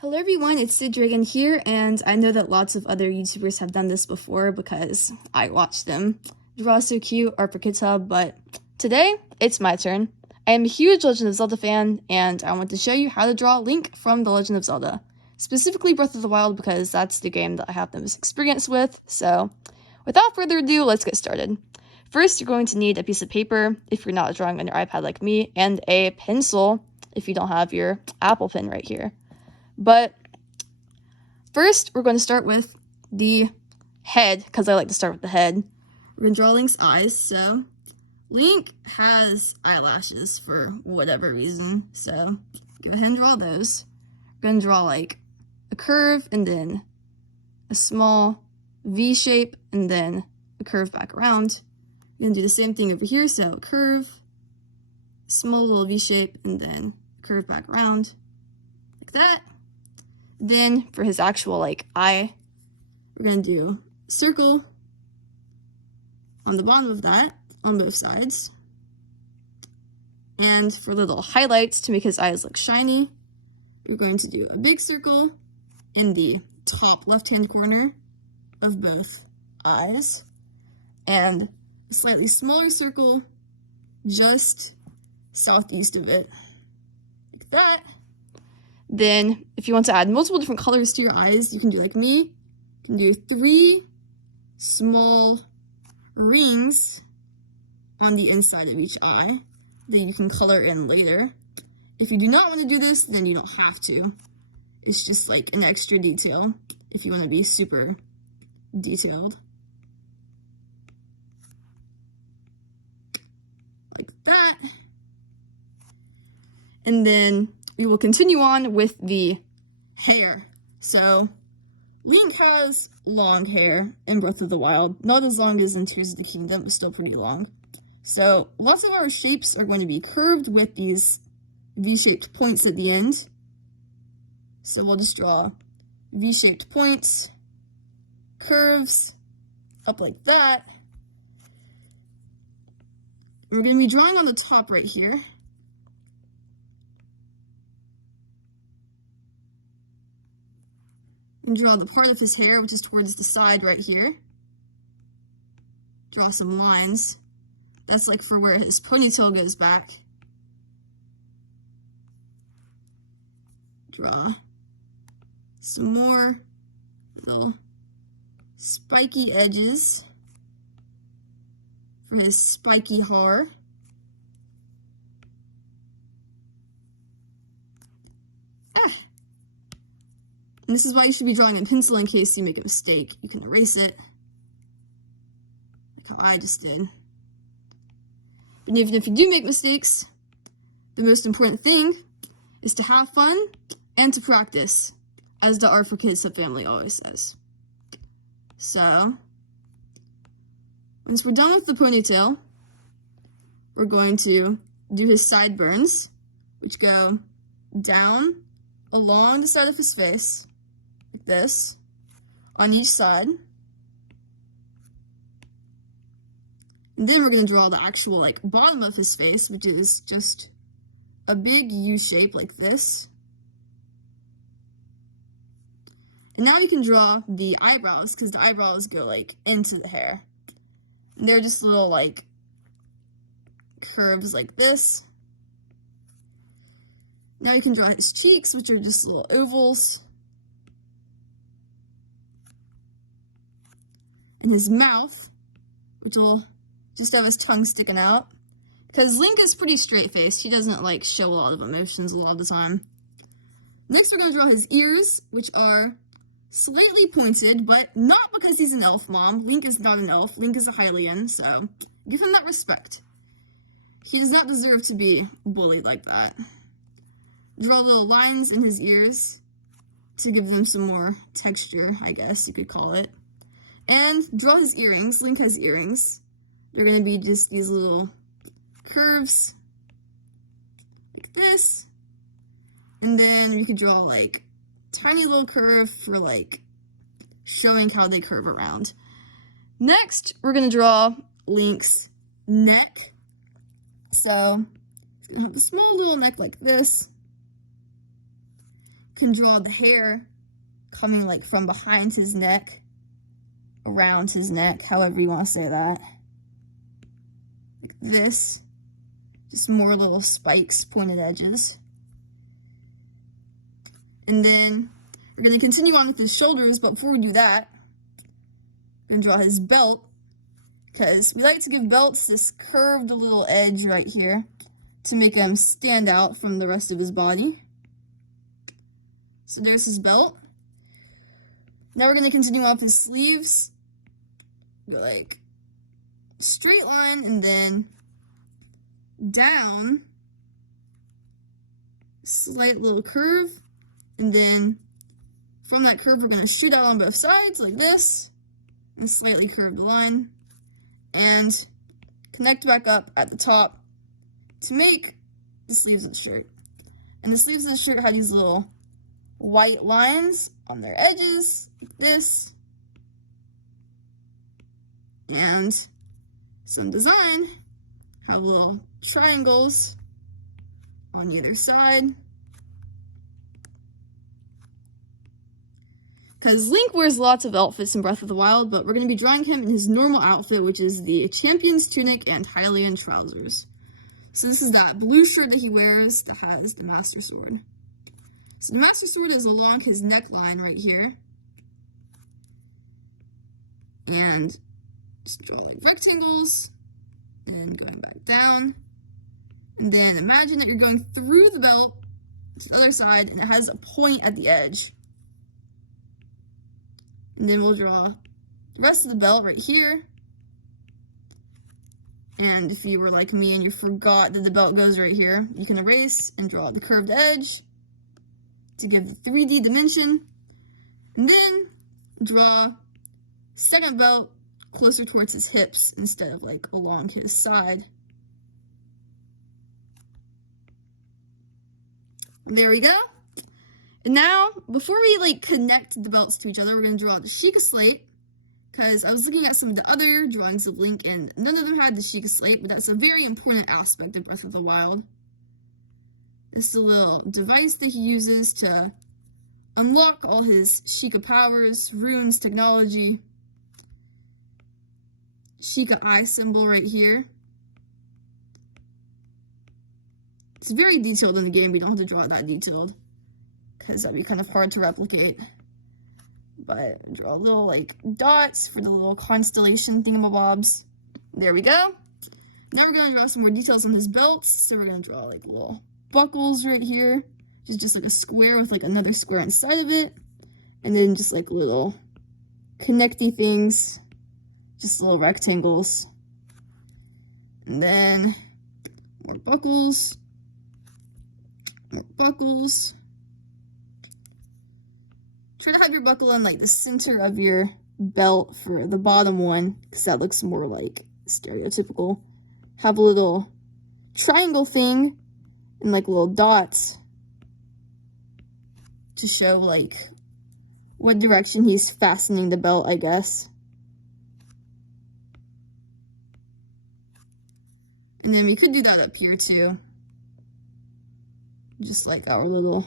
Hello everyone, it's Dragon here, and I know that lots of other YouTubers have done this before because I watch them draw so cute or for Kids Hub, but today, it's my turn. I am a huge Legend of Zelda fan, and I want to show you how to draw Link from The Legend of Zelda. Specifically Breath of the Wild because that's the game that I have the most experience with, so without further ado, let's get started. First, you're going to need a piece of paper if you're not drawing on your iPad like me, and a pencil if you don't have your Apple Pen right here. But first, we're going to start with the head, because I like to start with the head. We're going to draw Link's eyes, so Link has eyelashes for whatever reason, so go ahead and draw those. We're going to draw like a curve, and then a small V shape, and then a curve back around. We're going to do the same thing over here, so a curve, small little V shape, and then a curve back around, like that. Then for his actual eye, we're gonna do a circle on the bottom of that on both sides. And for little highlights to make his eyes look shiny, we're going to do a big circle in the top left-hand corner of both eyes, and a slightly smaller circle just southeast of it, like that. Then, if you want to add multiple different colors to your eyes, you can do like me. You can do 3 small rings on the inside of each eye that you can color in later. If you do not want to do this, then you don't have to. It's just like an extra detail if you want to be super detailed. Like that. And then we will continue on with the hair. So, Link has long hair in Breath of the Wild. Not as long as in Tears of the Kingdom, but still pretty long. So, lots of our shapes are going to be curved with these V-shaped points at the end. So we'll just draw V-shaped points, curves, up like that. We're going to be drawing on the top right here. And draw the part of his hair, which is towards the side right here. Draw some lines. That's like for where his ponytail goes back. Draw some more little spiky edges for his spiky hair. And this is why you should be drawing in pencil in case you make a mistake. You can erase it, like how I just did. But even if you do make mistakes, the most important thing is to have fun and to practice, as the Art for Kids subfamily always says. So, once we're done with the ponytail, we're going to do his sideburns, which go down along the side of his face, like this, on each side. And then we're going to draw the actual bottom of his face, which is just a big U shape like this. And now we can draw the eyebrows, because the eyebrows go into the hair. And they're just little curves like this. Now you can draw his cheeks, which are just little ovals. And his mouth, which will just have his tongue sticking out. Because Link is pretty straight-faced. He doesn't show a lot of emotions a lot of the time. Next we're going to draw his ears, which are slightly pointed, but not because he's an elf, Mom. Link is not an elf. Link is a Hylian, so give him that respect. He does not deserve to be bullied like that. Draw little lines in his ears to give them some more texture, I guess you could call it. And draw his earrings. Link has earrings. They're going to be just these little curves, like this. And then we could draw tiny little curve for showing how they curve around. Next, we're going to draw Link's neck. So, it's going to have a small little neck like this. can draw the hair coming like from behind his neck, around his neck, however you want to say that. Like this. Just more little spikes, pointed edges. And then we're going to continue on with his shoulders, but before we do that, I'm going to draw his belt, because we like to give belts this curved little edge right here to make him stand out from the rest of his body. So there's his belt. Now we're going to continue off his sleeves. Go like straight line and then down, slight little curve, and then from that curve we're going to shoot out on both sides like this, and slightly curved line, and connect back up at the top to make the sleeves of the shirt. And the sleeves of the shirt have these little white lines on their edges, like this, and some design have little triangles on either side. Because Link wears lots of outfits in Breath of the Wild, but we're going to be drawing him in his normal outfit, which is the Champion's Tunic and Hylian trousers. So this is that blue shirt that he wears that has the Master Sword. So the Master Sword is along his neckline right here. And just draw like rectangles, and going back down. And then imagine that you're going through the belt to the other side, and it has a point at the edge. And then we'll draw the rest of the belt right here. And if you were like me and you forgot that the belt goes right here, you can erase and draw the curved edge to give the 3D dimension. And then draw second belt closer towards his hips instead of like along his side. There we go. And now, before we like connect the belts to each other, we're going to draw the Sheikah slate, because I was looking at some of the other drawings of Link and none of them had the Sheikah slate, but that's a very important aspect of Breath of the Wild. It's the little device that he uses to unlock all his Sheikah powers, runes, technology. Sheikah eye symbol right here. It's very detailed in the game, we don't have to draw it that detailed, because that'd be kind of hard to replicate. But draw little like dots for the little constellation thingamabobs. There we go. Now we're going to draw some more details on his belts. So we're going to draw like little buckles right here, which is just like a square with like another square inside of it. And then just like little connecty things, just little rectangles. And then more buckles. More buckles. Try to have your buckle in like the center of your belt for the bottom one, because that looks more like stereotypical. Have a little triangle thing and like little dots to show like what direction he's fastening the belt, I guess. And then we could do that up here too. Just like our little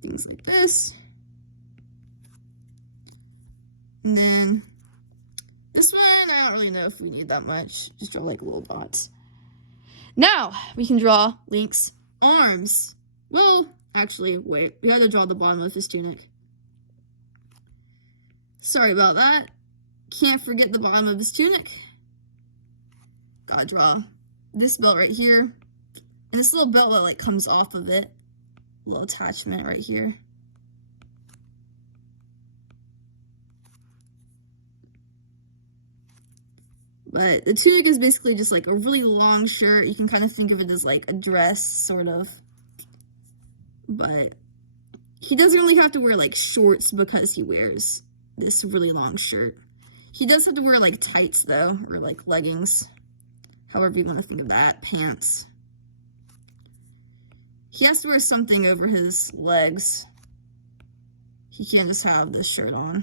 things like this. And then this one, I don't really know if we need that much. Just draw like little dots. Now, we can draw Link's arms. Well, actually, wait. We have to draw the bottom of his tunic. Sorry about that. Can't forget the bottom of his tunic. Gotta draw this belt right here. And this little belt that like comes off of it. Little attachment right here. But the tunic is basically just like a really long shirt. You can kind of think of it as like a dress, sort of. But he doesn't really have to wear like shorts because he wears this really long shirt. He does have to wear like tights though, or like leggings. However you want to think of that, pants. He has to wear something over his legs. He can't just have this shirt on.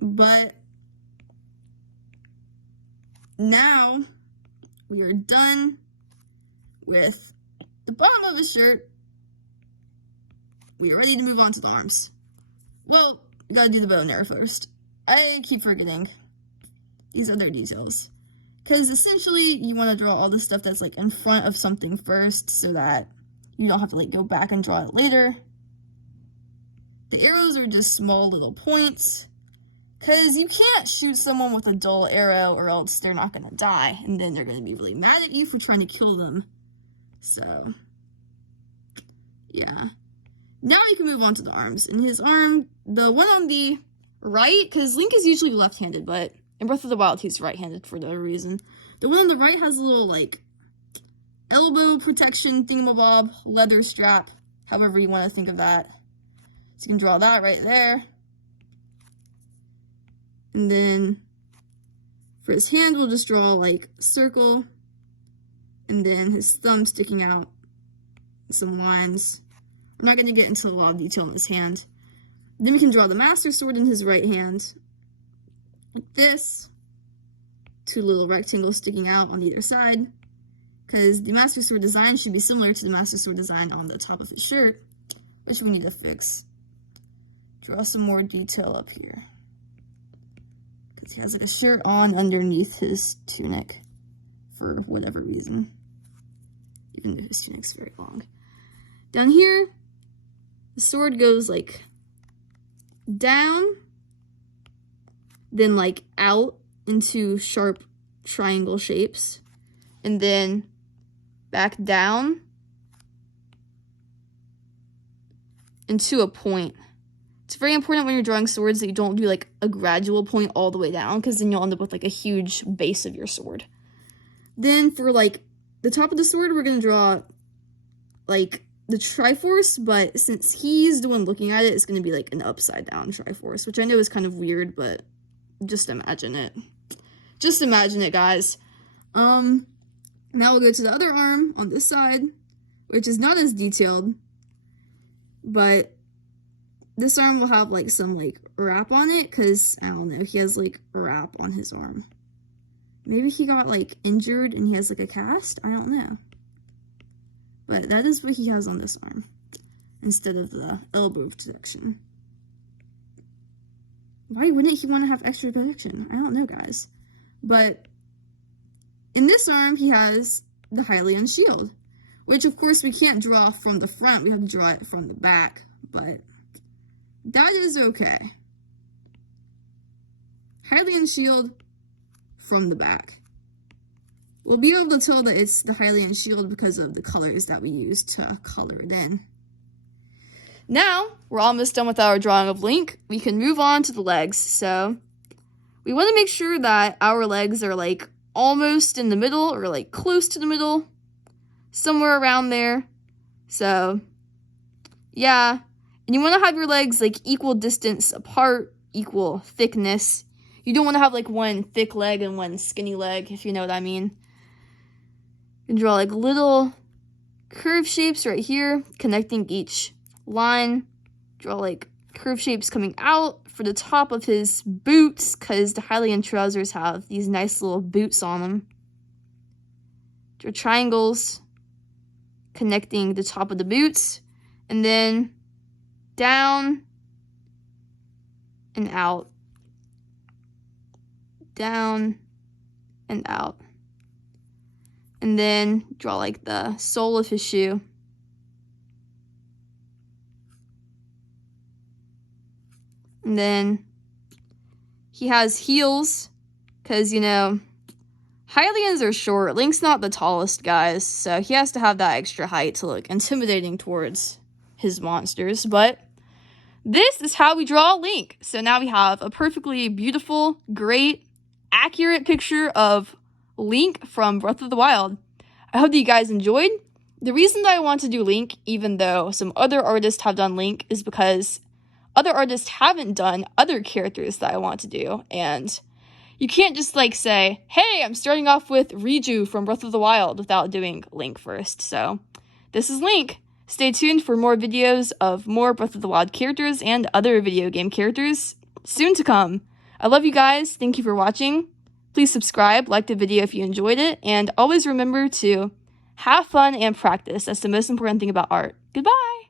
But now we are done with the bottom of his shirt we are ready to move on to the arms. Well, we gotta do the bow and arrow first. I keep forgetting these other details. Because essentially, you want to draw all the stuff that's like in front of something first so that you don't have to like go back and draw it later. The arrows are just small little points. Because you can't shoot someone with a dull arrow or else they're not going to die. And then they're going to be really mad at you for trying to kill them. So, yeah. Now we can move on to the arms. And his arm, the one on the right, because Link is usually left-handed, but in Breath of the Wild, he's right-handed for whatever reason. The one on the right has a little, like, elbow protection thingamabob, leather strap, however you want to think of that. So you can draw that right there. And then for his hand, we'll just draw, like, a circle. And then his thumb sticking out, some lines. We're not going to get into a lot of detail in his hand. Then we can draw the Master Sword in his right hand. Like this. Two little rectangles sticking out on either side. Because the Master Sword design should be similar to the Master Sword design on the top of his shirt. Which we need to fix. Draw some more detail up here. Because he has like a shirt on underneath his tunic. For whatever reason. Even though his tunic's very long. Down here, the sword goes like down, then like out into sharp triangle shapes, and then back down into a point. It's very important when you're drawing swords that you don't do like a gradual point all the way down, because then you'll end up with like a huge base of your sword. Then for like the top of the sword, we're going to draw like the Triforce, but since he's the one looking at it, it's going to be like an upside down Triforce, which I know is kind of weird, but just imagine it. Just imagine it, guys. Now we'll go to the other arm on this side, which is not as detailed, but this arm will have like some like wrap on it, because I don't know, he has like a wrap on his arm. Maybe he got like injured and he has like a cast? I don't know. But that is what he has on this arm, instead of the elbow protection. Why wouldn't he want to have extra protection? I don't know, guys. But in this arm, he has the Hylian shield, which of course we can't draw from the front. We have to draw it from the back, but that is okay. Hylian shield from the back. We'll be able to tell that it's the Hylian shield because of the colors that we use to color it in. Now, we're almost done with our drawing of Link. We can move on to the legs. So, we want to make sure that our legs are like almost in the middle, or like close to the middle. Somewhere around there. So, yeah. And you want to have your legs like equal distance apart, equal thickness. You don't want to have like one thick leg and one skinny leg, if you know what I mean. You can draw like little curve shapes right here, connecting each line. Draw like curve shapes coming out for the top of his boots, because the Hylian trousers have these nice little boots on them. Draw triangles connecting the top of the boots, and then down and out. Down and out. And then draw like the sole of his shoe. And then he has heels, because, you know, Hylians are short. Link's not the tallest, guys, so he has to have that extra height to look intimidating towards his monsters. But this is how we draw Link. So now we have a perfectly beautiful, great, accurate picture of Link from Breath of the Wild. I hope that you guys enjoyed. The reason that I want to do Link, even though some other artists have done Link, is because other artists haven't done other characters that I want to do, and you can't just like say, hey, I'm starting off with Riju from Breath of the Wild without doing Link first. So this is Link. Stay tuned for more videos of more Breath of the Wild characters and other video game characters soon to come. I love you guys. Thank you for watching. Please subscribe, like the video if you enjoyed it, and always remember to have fun and practice. That's the most important thing about art. Goodbye!